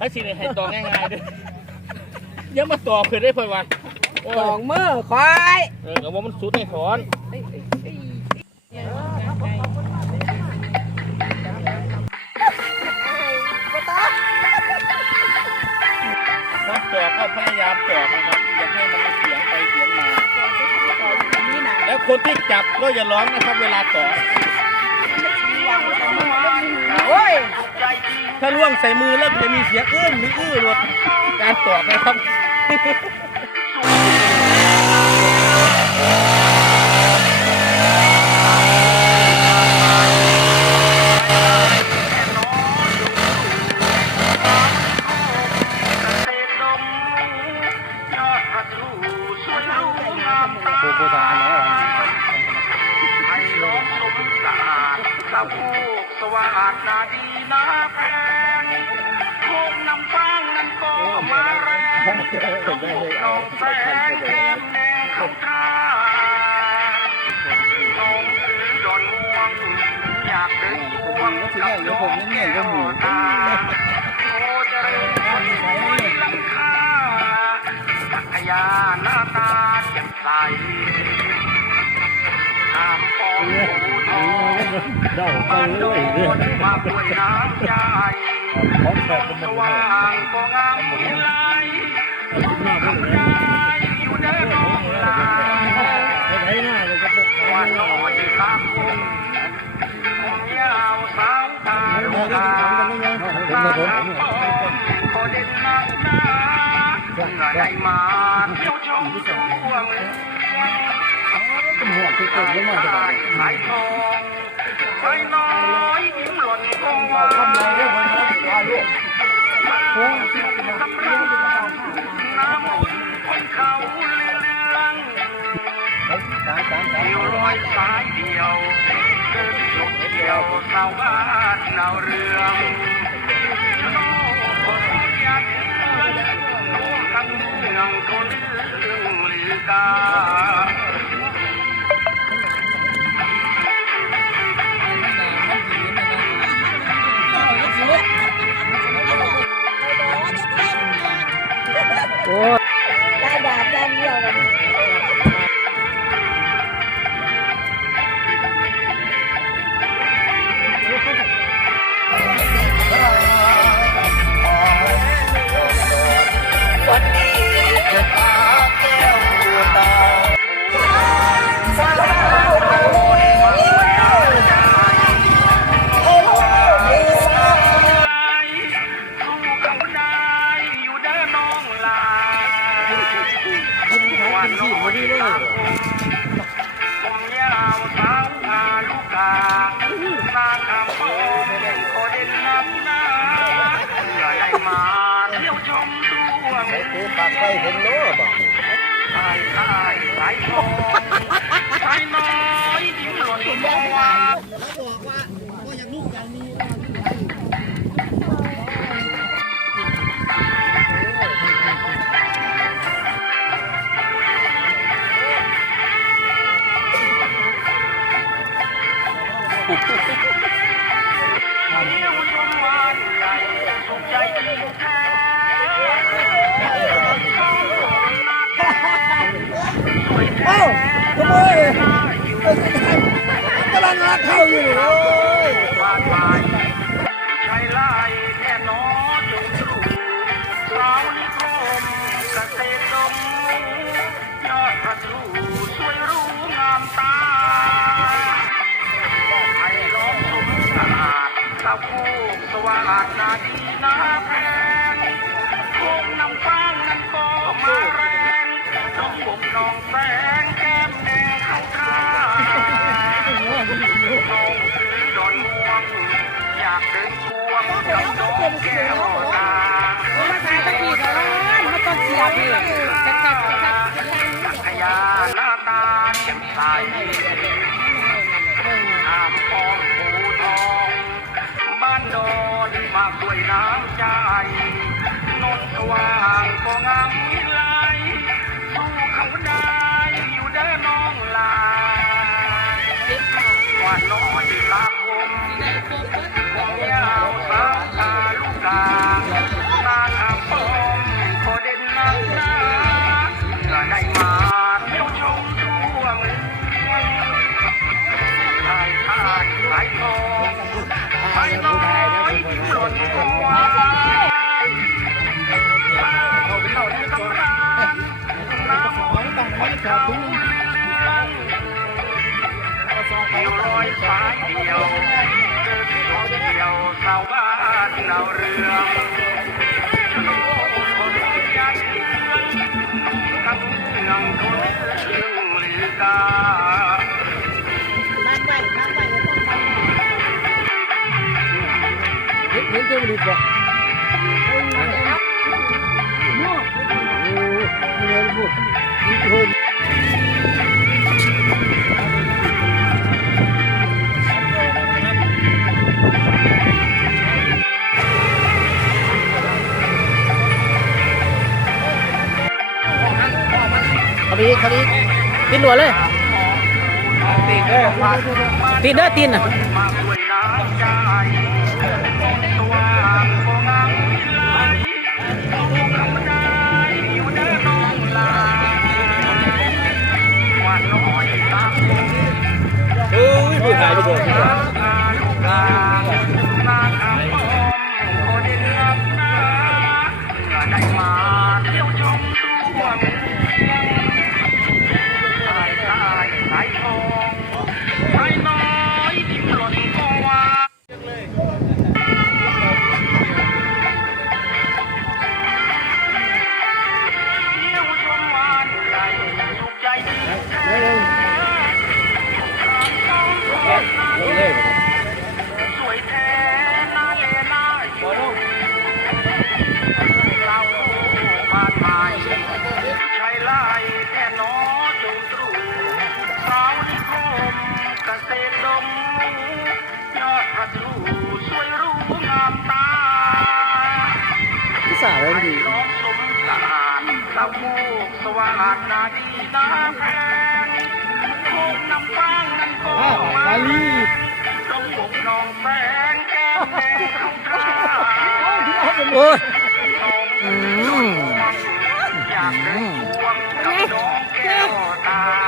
ให้สิได้ให้ตองง่ายๆเด้ออย่ามาตอกเพิ่นได้เพิ่นว่าโอ้สอยงมือควายเออก็ว่ามันสุดให้ถอนคนตอกก็พยายามตอกนะครับอย่าให้มันเสียงไปเสียงมานี่นะแล้วคนที่จับก็อย่าร้องนะครับ เวลาตอกโอ้ย ถ้าล่วงใส่มือแล้วจะมีเสียงอื้นหรืออื้อหลดการตอกนะครับผู้ผู้ทหารนะให้ล้อมสมสะอาดสะโพกสวัสดนาดีนาแพ รงต้องนองแสงแก้มแดงเข้าท่าน้องคือดอนม่วงอยากเดินควงกับดอกแก้วตาโอ้เจริญลังคาจักรยานหน้าตาแจ่มใสตามปองปูทองเดาไปบ้านโดนมาด้วยน้ำใจของแขส่กองมันสมันว่างก็งามวิไลทำได้อยู่เดินน้องลาไถหน้าเลยครับว่าน้อย ลาคงผมยาวสาวตาลูกตาตา อยสายเดียวเดินสุดเดียวสาวบ้านเนาเรื่องโน้คนยันทั้งเมืองคนเรื่องลือกา ปากไฟผมเนาะบ่สายสายสายทองสายน้อยยิ้มหล่นมองเที่ยวยมวา เอ้าขโม องคือดอนม่วงอยากเดินควงกับดอกแก้วตามาขายตะกี้ก่อนมาต้องเสียพี่จักจักจักจักจักรยานหน้าตาแจ่มใสอามปองปูทองบ้านโดนมาด้วยน้ำใจนนสว่างก็งาม อยฟ้าเดียวคืนเดียวชาวบ้านเราเรืองคนยันเรืองคำเมืองคนเมืองลีกาเห็นเห็นเจ้าดีกว่ เขาไปอีกตีนหลวเลยตีนเด้อตีนน่ะมาด้ยน้ำใจสว่างโงงามวิไลธรรมดาอยู่เด้อน้องลายผู้ชาย สว่างนาดีน้าแพงคงนำฟางนั้นก็มาจงบกนองแฝงแก้มแดงคำราโอ้อยากได้งกัดวงแก้วตา